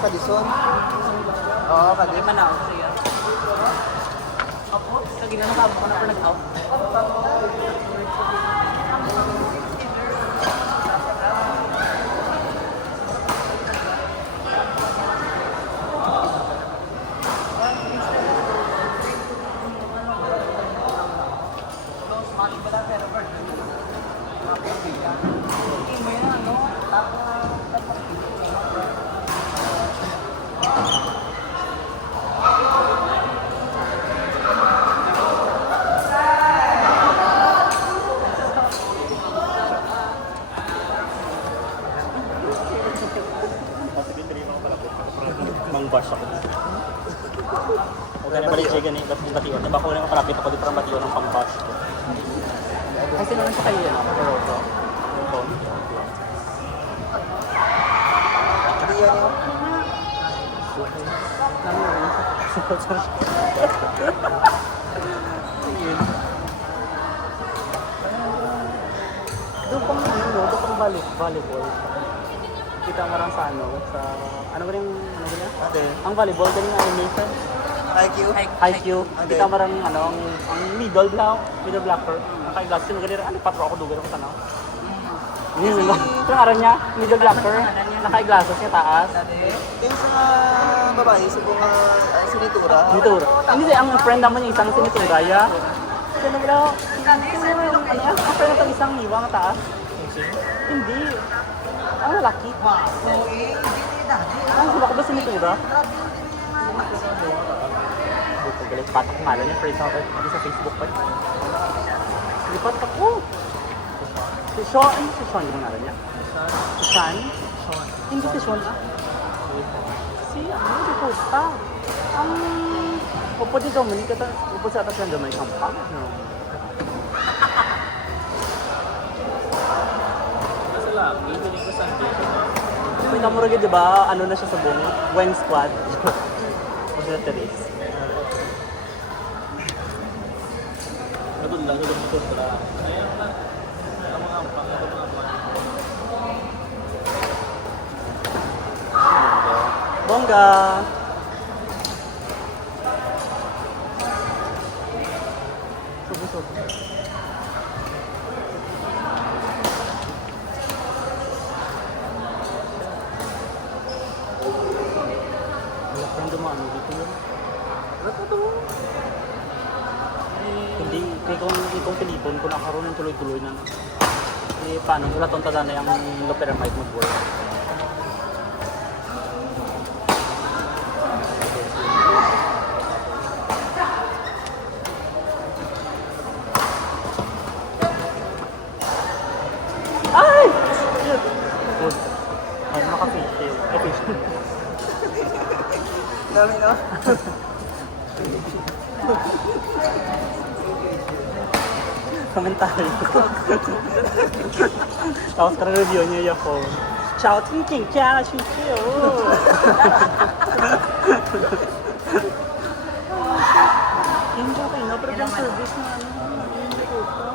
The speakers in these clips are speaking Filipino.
Padison? Oo, padison. Mana out siya. Opo, sa ginano ka ako na nag-out. Bash ako. Okay na balik siya ganit at batiwan. Diba ko lang parapit ako di parang batiwan ng pang-bash ko. Kasi naman sa kayo yan, pero ito. Hindi yan yun. Doon pang volleyball. Kita mo lang sa ano ba yung Ate. ang volleyball din yung animation. IQ? Kita mo lang ang middle blocker. Nakaigas yung ganito. Ano patro ako dugo ko tanaw. Ito ang araw niya, middle blocker. Nakaigasas niya taas. Yung sa babae, sa mga sinitura. Sinitura. Hindi ang friend naman yung isang sinitura ya. Ito na bro. Ang friend naman isang iwa nga taas. Hindi. Ang lalaki. Ang baka ba sinitura? Galit patak malan niya, friends ako sa Facebook pa. Lipat ako. Si Sean yung ngalan niya? Si Sean? Hindi si Sean Si di puta. Ang upo di Dominic, upo sa atas ng Dominic ang pang. May namurag yun, diba? Ano na siya sa buong Weng Squad. O sila Therese. Nagulang yung motor pala. Ayan na. Ang mga Bongga! Subusog. Dumano dito yun. Ba't ito? Hindi, itong Pilipon ko nakaroon ng tuloy-tuloy na. Paano? Wala itong taga na yung loperamide mag-work. Ay! Good. Ay, maka-facial. Facial. Dami no? Komentaryo ko. Tapos ka-review niya yung phone. Ciao, tingking kya, shukiyo. Hindi ko kayo, pero yung service na hindi ko ito.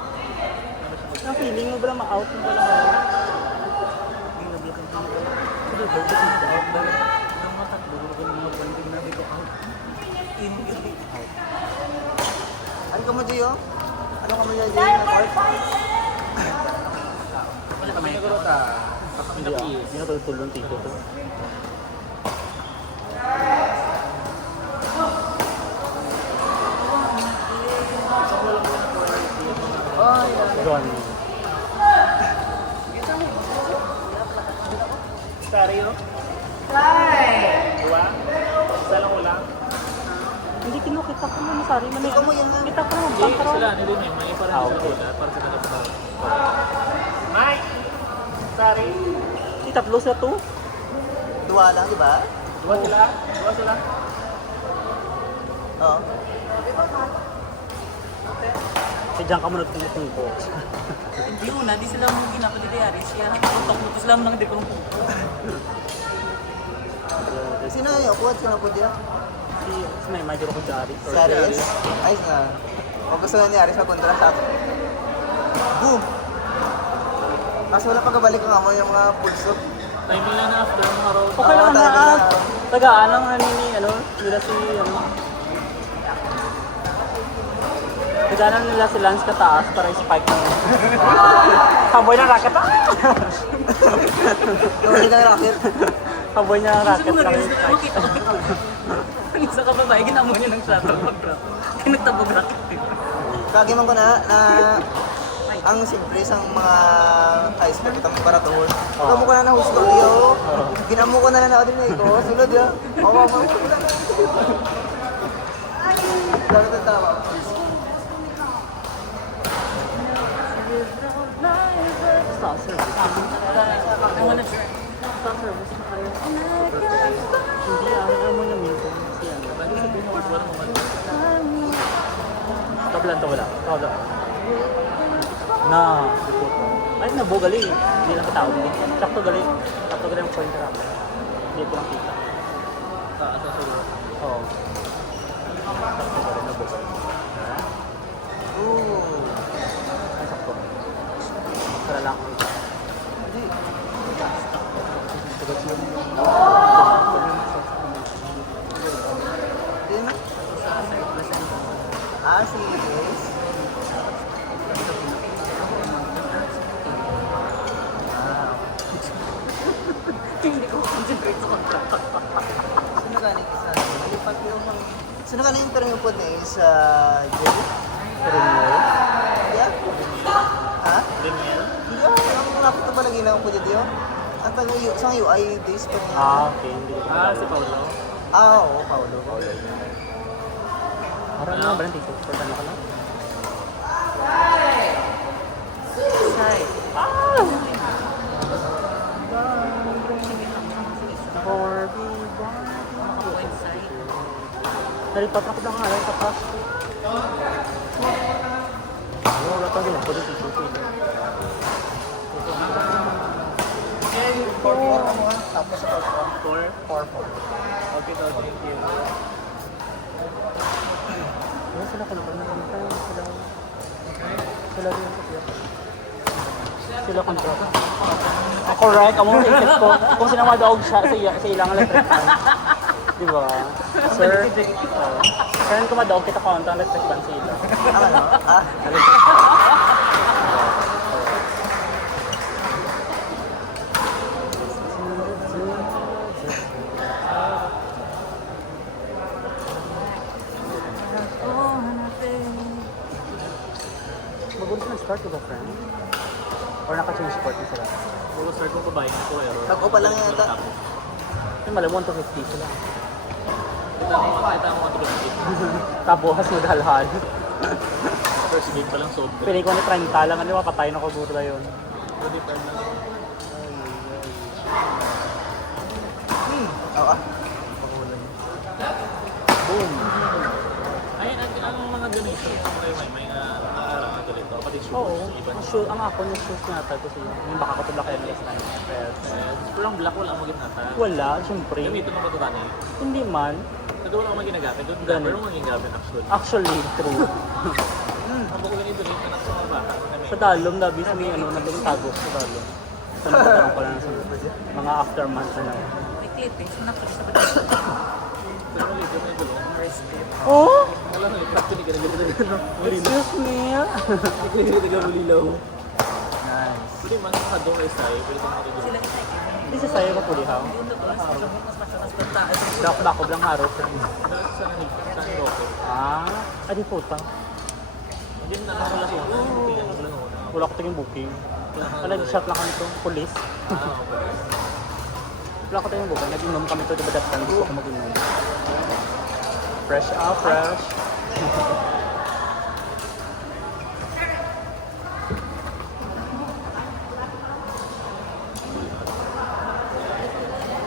Ang feeling mo ba na ma-out mo ba lang ako? Hindi na block yung feeling ko. Hindi ko ito out ba? Ang matakbo ko ng mga banding na dito out. Ano ka mo, Gio? Ano ka mo, Gio? Na court? Wala kami naguro ta. Hindi na tulong tito to. Ron. Sario? Dua? Isa lang ulang? Hindi kinukita ko naman sari man. Ikaw mo yun na. Kita ko naman Hindi, pero sila nilin eh. May parang Ah, sa okay. bola. Para sa nagapatawag. Mike! Sari? di tatlo sa to. Dua lang, di ba? Dua sila? Dua sila? Oo. Diyan ka muna tungko. Hindi una, di sila mong ginapalidayari siya. Tutok-tutok sila nang di ko nung pupo. Sino yung upuan? Sino po diya? Si may Major ko dari. Si Aris? Ayos na. Kung gusto na ni Aris magkontra sa akin. Boom! Kaso wala pagkabalik ko nga mo yung mga pulso. Timing lang na after mga road. Okay lang Oo, na. tayo na. Tagaan lang nanini, ano, nila si, ano. Tagaan nila si Lance kataas para i-spike na. Kaboy ng racket. Kawali ka ng rocket. Kaboy niya ng racket Kasi lang mga yung rin spike. makita ko. Ang isa ka babae, ginamo niya ng shuttle pag-drop. Tinagtabog rocket dito. Kagiman ko na ang simple sang mga high school kitang para tuhod. Kamu ko na nahusgo niyo. Ginamo ko na din na iko. Sulod ya. Awa mo. Dami ng tawa. Stop service. I wanna burn. Stop service na kayo. Hindi, ano mo yung minto. Si ano. Tablan to wala. Tablan. Na, report mo. Ay, nabo gali. Hindi lang katawag. Sakto gali. Sakto gali ang point na lang. Hindi ko lang kita. Oo. Sakto gali, nabo gali. Ha? Ooh. Ay, sakto. Para lang ako. Di na? Ah, sige. Hindi ko concentrate sa contract. Sino ka ning isa? Malipat yung Sino ka ning pero yung pod ni sa Jerry? Pero mo. Yeah? Ha? Daniel? Yeah, ang napit na ba lagi na po dito? Ang tanong yung isang UI days pa niya. Ah, okay. Hindi ko Si Paulo. Ah, oo, Paulo. Parang ano ba ng TikTok? Pero ano ka lang? Say. Barbie. Point side. Nalipat ako ng ngalan sa crush ko. Ano, wala pa rin ako dito sa sila. Tapos sa pag-4. 4. Okay daw, thank you. Ano sila ko naman nakita? Sila rin sa siya. Sila kontrata. Ako right, amo na isip ko. Kung sinama daw siya sa ilang electric fan. Di ba? Sir, kaya ko madaog kita konta ang electric fan sila. Ano? Ah? Magulis na start, diba, friend? Or naka-change sport na sila? Puro start kong babae ko pero... Tag-o pa lang yata. Yung malam, 1 to 50 sila. Kita mo matulog. Tabuhas mo dalhal. First game pa lang sold ko. Piling ko ni 30 lang, ano ba, patay na ko burla yun. Pwede pa lang. Oo. Boom! Ay, ang mga ganito, may ganito, pati shoes, Oo, iba. ang ako yung shoes na natag ko siya. Yung baka katulad kayo ng S9. Pero ang black wala akong maginata. Wala, syempre. Gamitin mo ba ito Hindi man. Nagawa lang ako maginagamit. Doon Ganun. pero magigamit actually. Actually, true. Ang buko ganito rin na sa mga bata. Sa dalom, labi sa may ano, nabing tagos sa dalom. Sa nagkaroon ko lang sa mga aftermath na lang. May clippings. Nakita sa pagkakas. Pero dito may gulo. Respect. Oh! Wala nang actually ganito. Excuse me! Nagabulilaw. Nice. Pwede man sa doon ay sayo, pwede kang magiging. Sila kita. Hindi sa sayo mapulihaw. Yung nagbukas. Mas pagtaas. Dakob lang araw, friend. Sa Roque. Ah, adi po ta. Hindi na ako wala siya. Tingnan ko lang ako. Wala ko tingin booking. Wala, di-shot lang kami ito. Police. Okay. Wala ko tayong booking. Nag-inom kami ito, diba that time? Gusto ko mag-inom. Fresh out, fresh.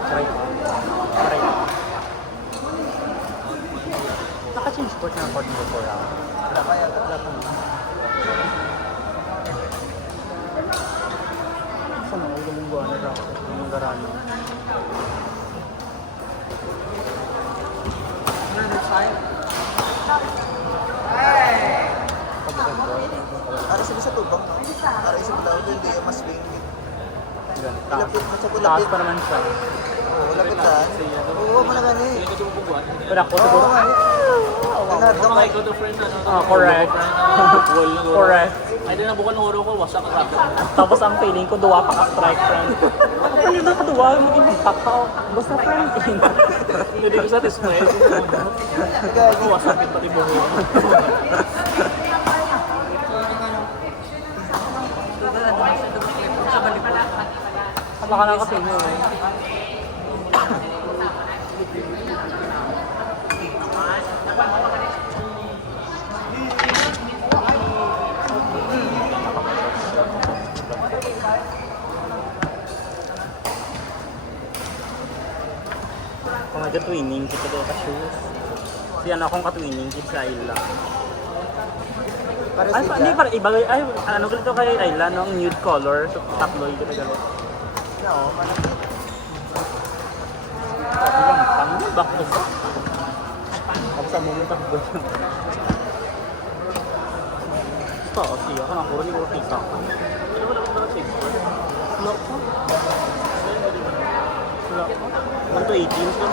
Try. Try. Naka-change sport na according to 4 hours. Wala pa yata. Wala pa naman. lingguan na ang garano. Para sa tubang, no? Para sa bulao, hindi yung mas wing. Ganda. Lapit na sa Taas kulapit. pa naman siya. Oo, lapit lang. Oo, mo na gani. Pero ako siguro. Correct. Correct. Ay, din na bukan ng oro ko, wasak ka. Tapos ang feeling ko, duwa pa ka strike, friend. Ako pa rin ako duwa, mag-impact ka. Basta friend. Hindi ko satisfied. Ako, wasak yung pati buho. Sa balibot. Baka nakatingin eh. Kung nag-twinning kita daw ka shoes. Kasi ano akong ka-twinning kita sa Ayla. Para Ay, sa hindi para iba. Ay, ano ganito kay Ayla, no? Ang nude color. So, tabloid kita gano'n. Oo, malapit. Pang back mo sa. Ako sa moment of good. Ito, siya ka na. Puro ni Puro Pisa. Ano ba naman ba sa Facebook? Wala ko. Wala ko. 1 to 18 ko.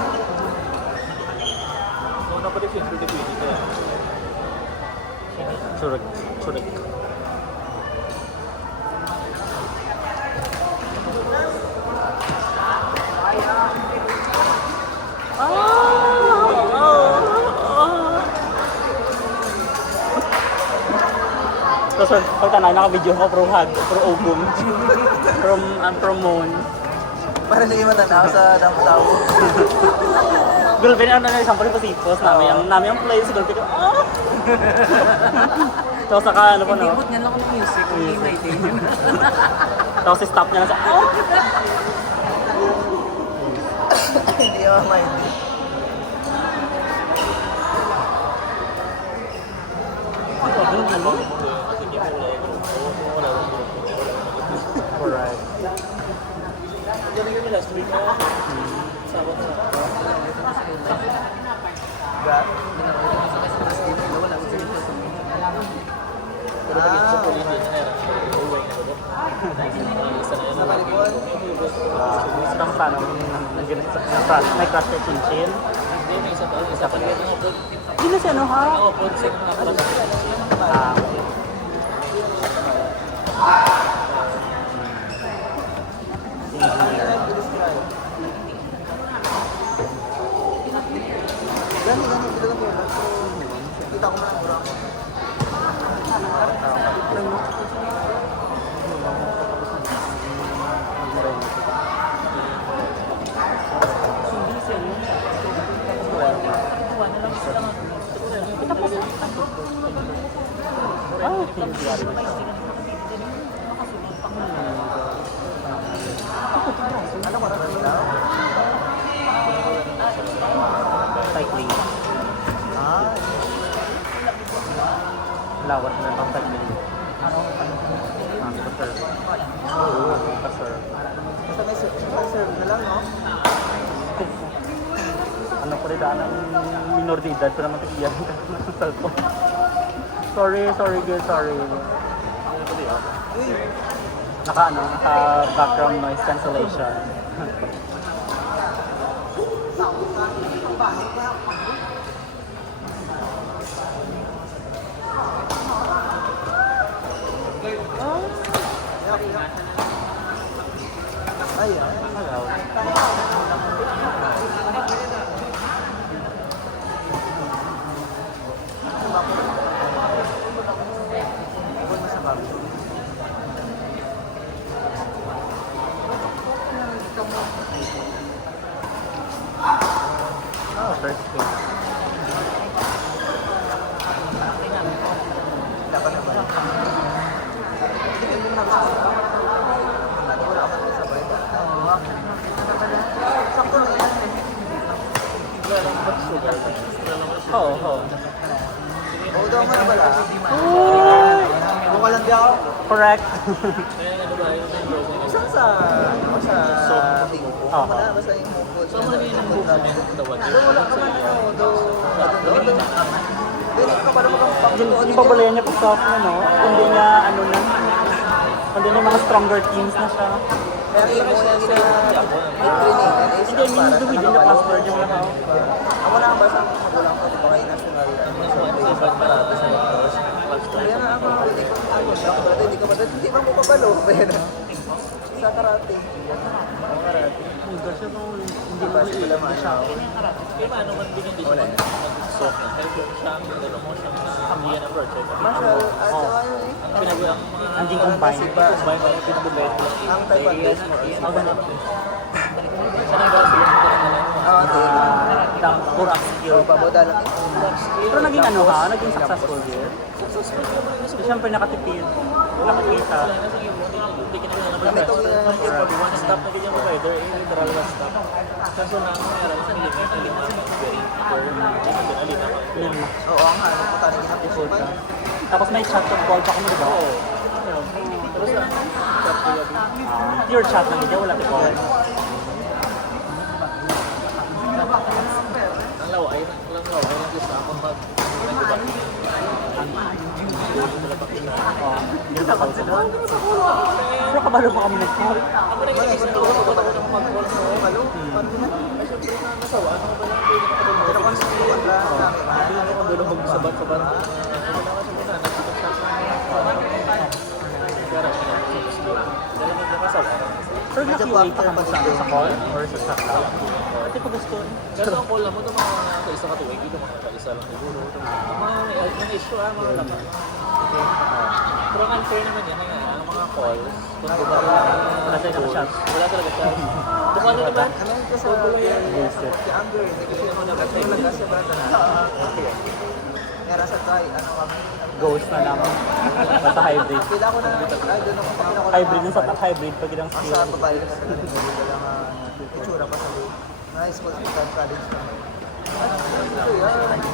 Kung dapat yung filter dito dito. Churek. Churek. Tapos pagtanay, naka-video ko pro hug, pro ogum. From Moon. Para sa iyo matanaw sa daw. Gulpin, ano na isang pala pasipos namin. Ang namin ang play sa gulpin ko, ah! Tapos saka ano pa no? Libot niya lang ako ng music. Hindi may din. Tapos stop niya na sa, ah! Hindi ako mind. Alright. Ganun yung last week na. Sabot na. Gat. Sa police din na uwi na ko. Sa balibot. Tapos paano, may crush kay Chinchin. Hindi, may isa pa rin ako. Hindi na siya ano ha? Oo, project na pala. Ah, okay. Gani, bilang ko. Kita ko man ang burang. Ano ko na nila? Cycling. Ah, Lawat na lang cycling. Pa-surf. Pa-surf. basta may serve na lang, no? Ano ko rin daan ang minor de edad ko naman tigiyan ng cellphone. Sorry girl, sorry. Uy, Naka background noise cancellation. ay, ay. Oh, first thing. Dapat naman. Hindi mo na gusto. Wala ka na sabay. Sakto lang yan. Oo, oo. Oo, daw mo na pala. Kung walang di ako. Correct. Kaya nagbabahay ko sa yung sa, ano, sa Tingko. Oo. Wala, basta yung mukod. So, ano yung movement ng tawag? Wala ka man, ano, do. Ganit ka para Yung makapagpapagod. babalayan niya pag soft na, no? Kundi niya, ano na, kundi na yung mga stronger teams na siya. Kaya rin mo yan sa training. Ano is Hindi, I mean, para the sa within the mga password yung mga tao. Ako lang ba sa magulang ko, di ba kayo national, ano, sa baseball para sa mga course. Kaya nga ako, hindi ko karate, hindi ka ba, hindi ba mo pabalo? Sa karate. Kasi kung hindi Ba sila maanaw? Kaya paano man din hindi siya mag-soft na? Help siya ang dalawa mo siya na hindi yan ang virtual. Martial arts, ano eh. Pinagawa ang mga Anjing combine. combine mo yung pinag-bet. Ang taekwondo is more Oh, ganun. Siya nang gawin sila sa kanila. Puro skill. Paboda lang. Pero naging ano ha? Naging successful here? So, siyempre nakatipid. Nakakita. Hindi ka na Kami ito one stop na ganyan mo kayo. There is literal one stop. Kaso na meron sa hindi nga alin na very alin na Lima. Oo nga, puta na ginapusukan. Tapos may chat to call pa kami, di ba? pero sa stop ko yan. Pure chat lang, hindi wala to call. Ang laway lang gusto akong mag Hindi na call sila. Pero kabalo pa kami nag-call. Mga isang ko ako mag-call sa malo. Paano na? ay syempre na nasawa ano ba lang hindi na ako Pero kung sa tuwan na, hindi na ako doon magsabat-sabat wala ka sa muna pero dala mo ka sa Pero nag-QA pa kami sa call or sa chat lang. Pati pa gusto. pero ang call mo ng mga kaisa ka tuwing dito mga kaisa lang siguro ang mga issue mga laman pero ang unfair naman yan ang mga calls kung diba Wala tayo naka-chat. wala talaga siya kung ano naman ano yung kasi si Amber, hindi kasi naman nagkasalaga siya ba na. Meron sa tayo, ano kami. Ghost na lang. Basta hybrid. Pila ko na, ay doon ako pag ako Hybrid yung sa hybrid pag ilang Ang skill. sa babae kasi wala nga itsura pa sa loob. Nice po, college pa. Ito yan.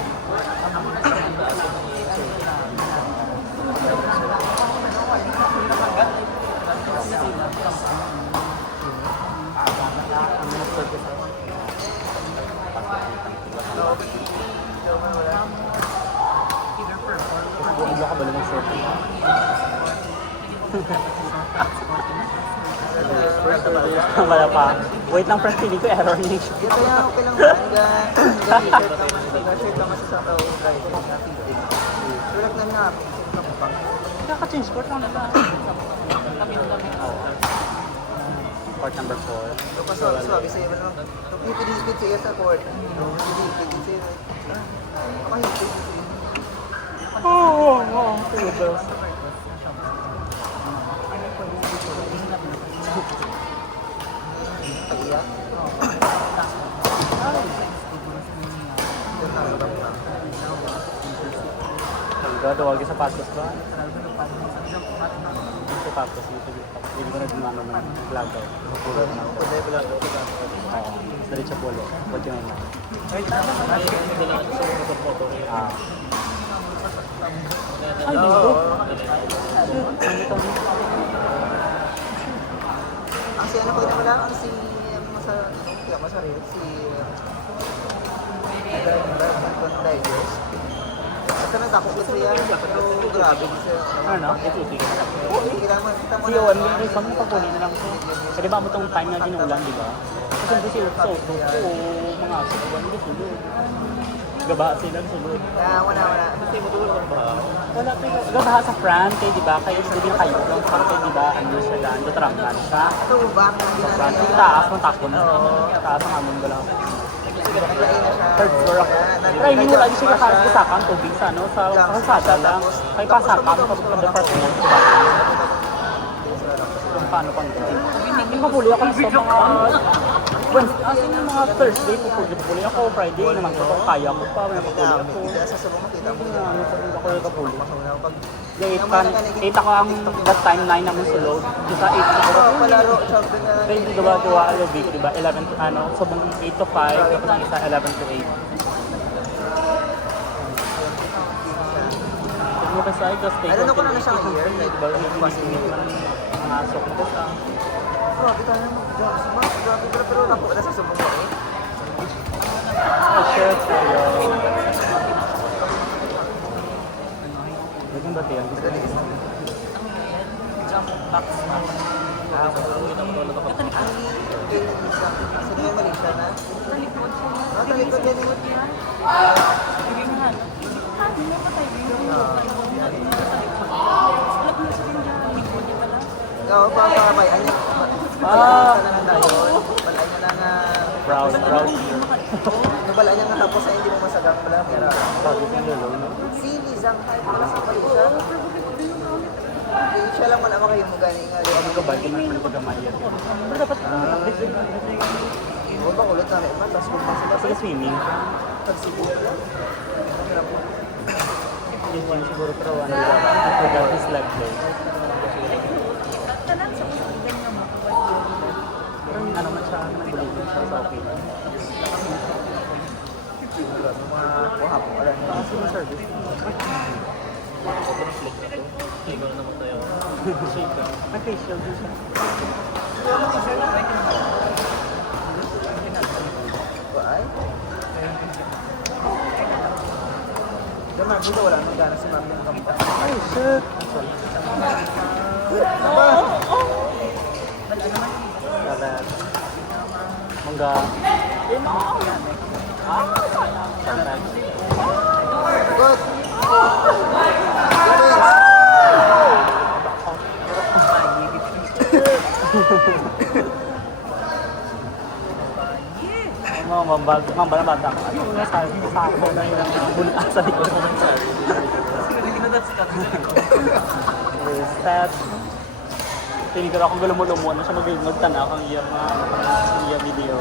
Buong ka ba ng short? Wala pa. Wait lang, first feeling ko error niya. Yan kaya okay lang ba? Shirt naman sa tao driver na fitting. Sulat na nga, sa kapang. Kaka-change court lang nila. Court number 4. So, sabi sa'yo ba naman, yung pinigit sa'yo sa court. Yung pinigit sa'yo. Ako yung pinigit sa'yo. Oo. Tulos. Tagiya. Yun lang, ibang lang. Gawagin sa patos ba? Sa patos dito. Hindi ko na dumano ng vlog daw. Pulo na ako. Oo. Diretso pulo. Huwag yun na. Ah. Ay, dito. Ang si ano ko na wala, ang si Masaril, si Divers. Ito na takot ko siya, pero grabe siya. Ano? Oo, kailangan kita mo Si Owen, may isang papuli na lang siya. Kasi ba mo itong time na ginulan, di ba? Kasi hindi sila sa auto. Oo, mga sikuan, hindi sulod. Gaba sila, sulod. Wala. Wala pa yung gabaha sa front, eh, di ba? Kaya hindi din kayo lang front, eh, di ba? Ano siya daan, dotrangnan siya. Ito, back na Sa front, yung ginagawa. taas ng takbo na. Taas ng amon ko lang. Third floor ako. Pero hindi mo lagi siya kasakan, tubig sa, ano, sa kalsada lang. Kaya pasakan, kapag department sa bahay. Kung paano pang gabi. Yung kapuli ako sa mga... As in, yung mga Thursday, pupuli ako. Friday naman ko, kaya ko pa, may napapuli ako. Sa sabong makita mo. Ano pa rin ako yung kapuli. Pag Late pa, 8 ako ang that time, 9 naman sulod. Isa 8 ako. palaro, sabi na Kaya hindi gawa a week, di ba? 11 to, ano, sabong 8 to 5, tapos ang isa 11 to 8. Ano kasi ay just take Ano ko na siya year? Di ba? Hindi pasok na sa grabe tayo mag-jumps. Grabe pero naku na sa subong mo eh. Ay, shit, tayo. Naging bati yan. Jump box na. Sa niya Malaysia na? Talikod siya. Talikod yan eh. Sige nga. Hindi mo patay. Wala ko na sa kanya. Likod niya pala. Oo, pagkakabayan niya. Balay na lang tayo. Balay na lang na... Proud. Balay niya nga tapos ay hindi mo masagang pala. Kaya Sabi ko lolo, no? si Lizang kahit wala sa Malaysia. Siya lang wala makayo mo gani nga. Sabi ko, balik na pala pag-amayat. Pero dapat Oo ba kulot na rin man. Tapos kung masala sila swimming. pagsiguro lang. Hirap mo. Yes, yun siguro pero ano yun. I forgot his leg day. Tanan sa mga ganyan mo. Pero ano man siya, nagbulitin siya sa okay. Mga kuhapon ka lang. Baka sila service. Ikaw na naman tayo. May facial din siya. Ay? Diyan buta wala nang gana si Mami ng kamta. Ay, shit! Karat. Mangga. Karat. Good! Mambal bata. Ayun nga sa ako na yun ang bulat sa likod. Stat. Tinigil ako gulumulo mo na siya magtanaw ang iyang video.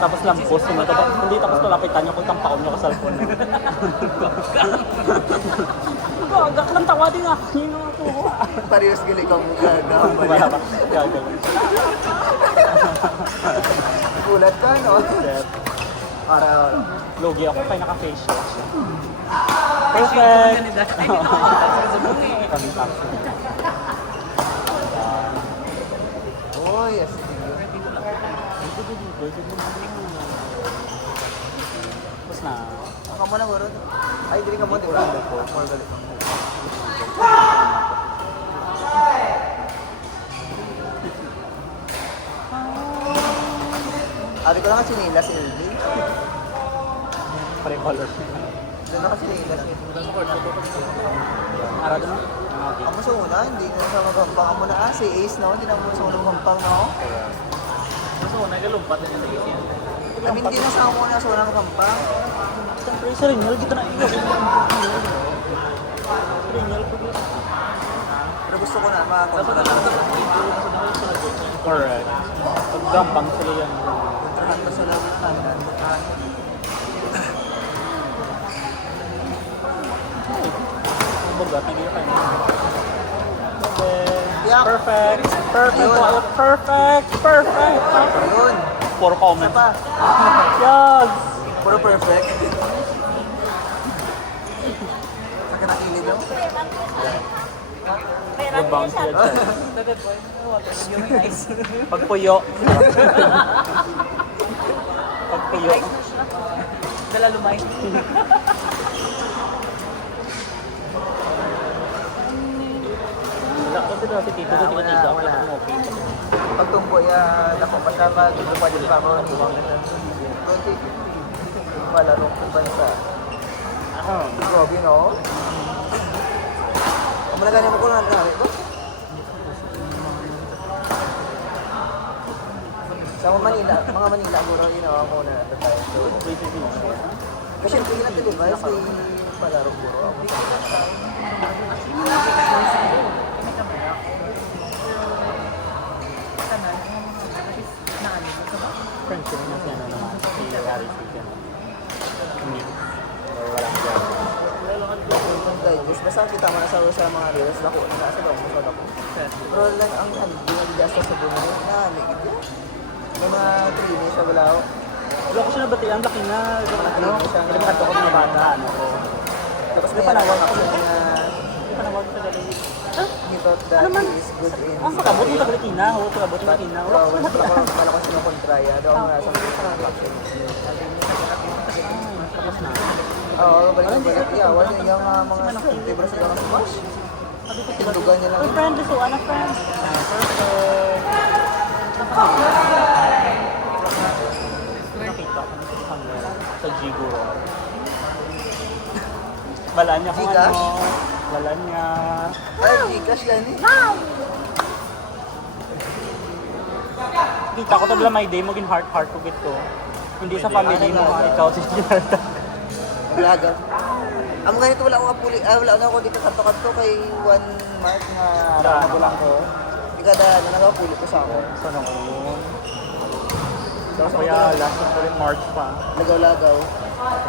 Tapos lampos yun. Hindi tapos palapitan niyo kung tampaon niyo ka cellphone. Gagak lang tawa din ako. Yun ang ako. Parehas gali ka mukha na. Wala ba? Gagak. Gulat ka, no? Shit. Para... Logi ako kaya naka-face shield siya. Perfect! Perfect! Oh, yes. Tapos na. Ako mo na, Goro. Ay, dili ka mo, di ba? More gali ka mo. Sabi ko lang kasi nila si LG. Pare-color. Doon na kasi nila. Arado na? Okay. Ako sa una, hindi na sa magampang. Ako na, si Ace, no? Hindi na mo sa unang gampang, no? So, nagalumpat na yung isip. I mean, hindi na sa ako na sa unang gampang. Siyempre, sa Rinal, dito na iyo. Rinal po dito. Pero gusto ko na makakontra na. Correct. Pag gampang sila yan. Kontrahan pa sa lahat. Bagat, hindi na kayo. Okay. Yeah. Perfect. Perfect. Yun. Perfect. Perfect. Yun. Puro Isa comments. pa. Yes. Puro perfect. Saka nakilig ako. Gabang sila dyan. Dagat boy. Yung nice. Pagpuyo. Pagpuyo. Nice na siya. Dala lumay. Wala kasi daw si Tito. Hindi ka Tito. Wala. Okay. Pagtumboy, ako pa siya mag-upad pa ako ng ibang malaro kong bansa. Grabe, no? Kung malagay mo ko na narin ko. Sa mga Manila, guro, ginawa mo na tayo. Kasi yung tingin natin, diba? Si palaro guro. Friends ko rin yung piano naman. Si Harry Season. Hindi. Or walang piano. Digest. Basta kita mo na sa mga reels, lako na nasa daw mo sa lako. Pero lang ang binag-digest sa bumili, naligid yan. Mga 3 days sa balaw. Wala ko siya nabatian. Laki na. Ano? Kalimutan ko mga bata. Ano ko. Tapos May panawag ako. na May panawag tawag sa galing. He thought that Ano man? he is good in... Ang pagkabot mo sa Latina, ho, pagkabot sa Latina. Wala ko sinukontraya. Daw nga sa mga vaccine. Tapos na. Oo, balik-balik. Yeah, wala yung mga libro sila ng smash. Tindugan niya lang. Uy, friend, gusto ka na, friend. Nakita ko sa camera sa Jiguro. Wala niya kung Gcash? ano. Wala niya. Ay, Gcash yan eh. Kita ko to may day mo gin heart ko gito. Hindi sa family mo, ikaw si Geralda. Vlogger. Amo ganito wala akong apuli. Wala na ako dito kanto-kanto kay 1 Mark na nagulang ko. Di kada nanagapuli ko sa ako. Sa noon. Kaya last na rin March pa. Lagaw-lagaw.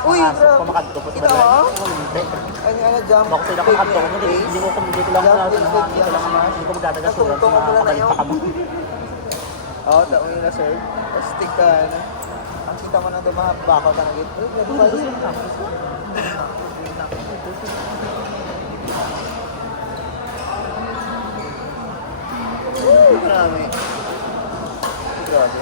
Uy, Pasok ko makadto po sa Ikaw, balay. ah? Hindi. Ano nga jump? Bako sila makadto ko. Hindi mo kung dito lang na dito lang na hindi ko magdadagas surat sa mga kabalik pa kamo. Oo, taong yun na sir. Tapos tig ka na. Ang kita mo na doon mga baka ka na gito. Uy, gano'n ba yun? Marami. Grabe.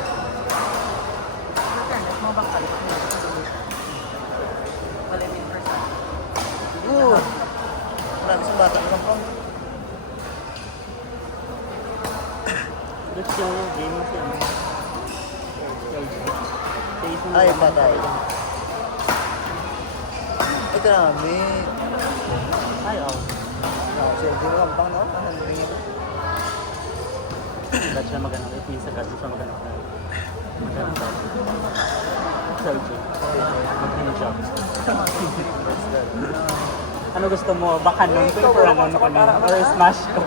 Marami sa bata naman pa. That's yung game mo siya. Ay, patay. Ay, grabe. Ay, oh. Sir, di mo kampang, no? Ano tingin? Agad siya maganda. It means agad siya maganda. Maganda. Selfie. Maganda job. Ano gusto mo? Baka nun ko or ano ko nun? Or smash ko?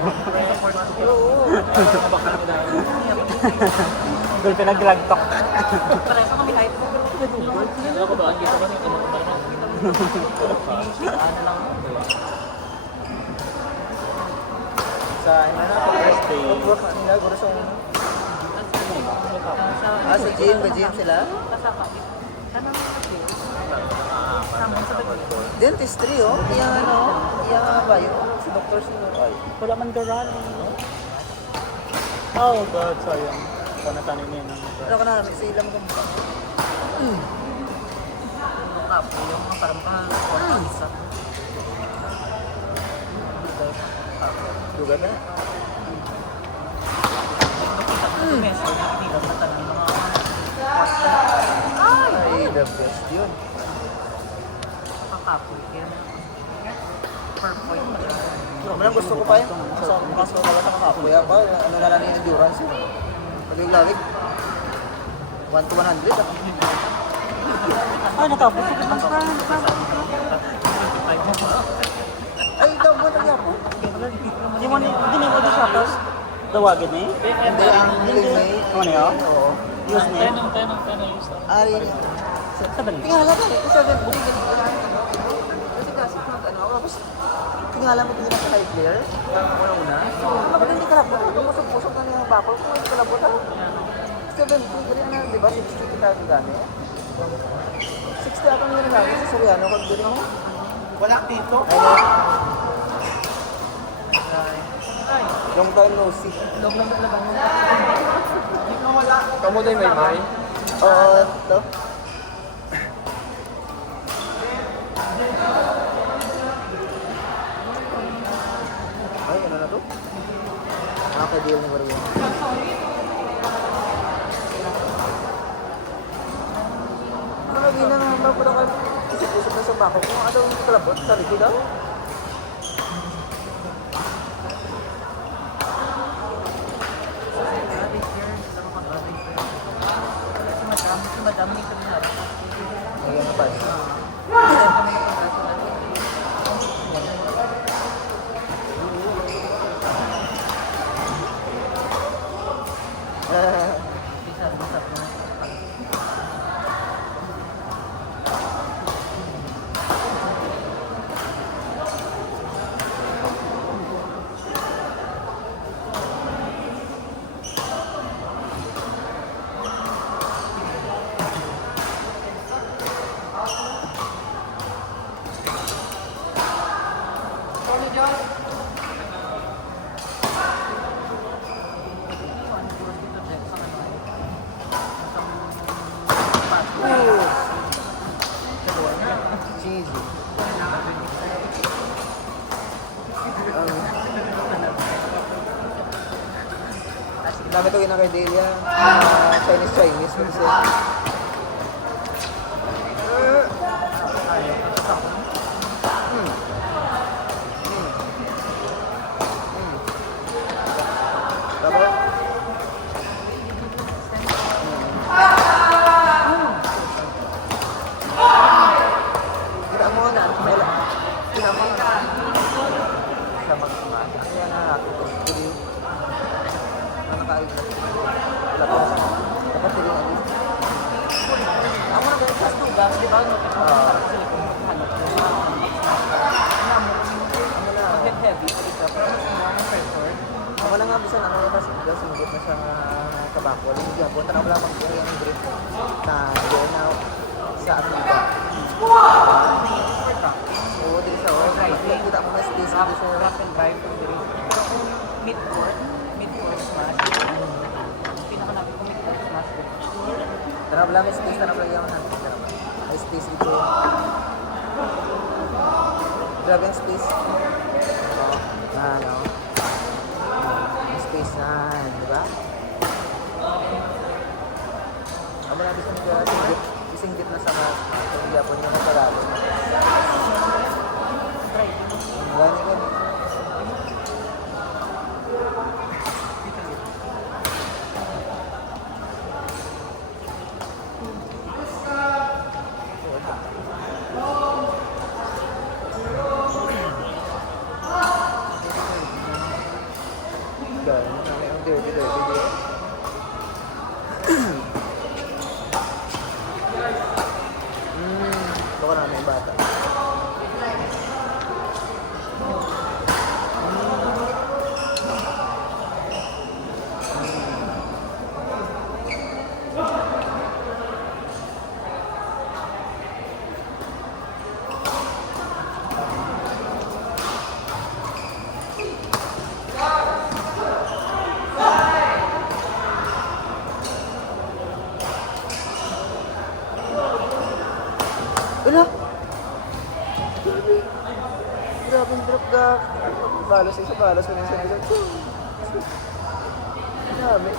Doon pinag-lagtok. Pareho kami kahit po. Ano ko ba? Ang gito kasi ano ba? Ano lang. Sa first day. Pag-work nila, guro sa sa gym, ba-gym sila? Kasama. Ano? Sambong sa bagay. Dentistry, oh. Iyang ano, iyang bayo. Si Dr. Sino. Ay, Wala man garan. Oh God, sayang. Panatanin niya ng ano ka na, sa ilang kumpang. Kapo yung mga parang isa. Dugan na. Nakita ko yung message na hindi lang matanong mga Ay, the best yun. kakapo. Yan. Per point pa siya. Malang gusto ko pa yun. Mas magalang nakakakuya pa. Ano na lang yung endurance yun. Pag-iglawig. 1 to 100. Ay, natapos ko lang pa. Ay, daw mo nagya po. Hindi mo di siya tapos tawagin eh. Hindi, ang may... Ano yun? Oo. Use niya. Tenong use na. Ari niya. Saban. Tingala ka. Isa din. Kasi kasi pag ano, tapos tingala mo tingin sa high player. Una-una. Bakit hindi ka labot? Pusok-pusok na yung bakol. Kung hindi ka labot ha? 70, ganyan na, di ba? 60 ka gani. 60 ako nila namin sa Soriano. Kung gano'n mo. Wala dito. Long time no see. Loob lang laban mo. Kamu din may? Oo, ito. Ay, ano na to? Nakaka-deal ni Maria. Lagi na nga ba ka isip-isip na sa bako kung ano yung kalabot sa likid daw? Si madam ni kami na. Ayan na ba? Dami ito ginang kay Delia. Chinese kasi. Tapos? Kita mo na. Kita mo na. Sa magsumas. Kaya na ako. Ano kain na? Tapos? Dapat din ang Ako na ganun sa tugas, di ba? No, parang sila kung maghanap ko. Heavy, pero mas pressure. ako na nga bisan ano kasi bigas sumigit na sa kabako. Hindi ako punta na wala mang kuya yung grip na doon na sa Atiba. Oo, di sa oo. Kita mo na space dito sa Rock and vibe from the mid-court smash. Pinakanabi ko mid-court smash ko. Tara wala may space na wala yung hands. May space dito. Grabe ang space. Ano? May space na, di ba? Ako na bisan singgit na sa mga hindi po niya magpagalo. Gani ko. Gani, ang dirty. Baka na may bata. Wala! Grabe yung drop ka. Balos isa, balos ko na isa nila. Dami.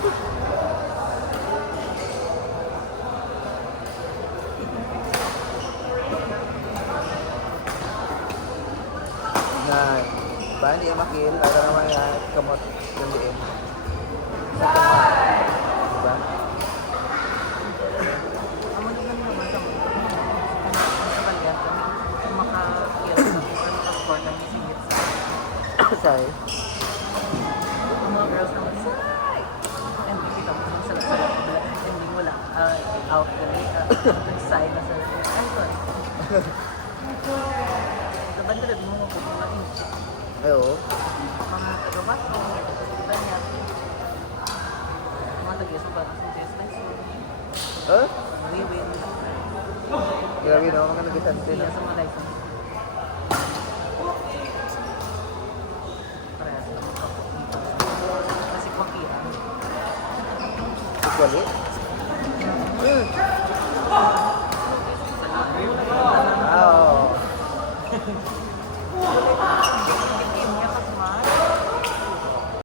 Yan. Ba, hindi yung makil. Kaya naman yan, kamot yung diin. Sa kamot. Diba? Amo naman naman sa balya kung maka-kill or maka-score ng singit sa Sorry. ang mga girls naman sa and kita mo sa salat ending wala out side na sa I'm sorry dapat talaga mo mo kung mga inch Ay, oo. mga taga-bat iba niya mga taga-subat sa test Huh? we win Grabe na ako nga nag-isante na. sila sa mga license parehas na magkakita kasi pakira Usually?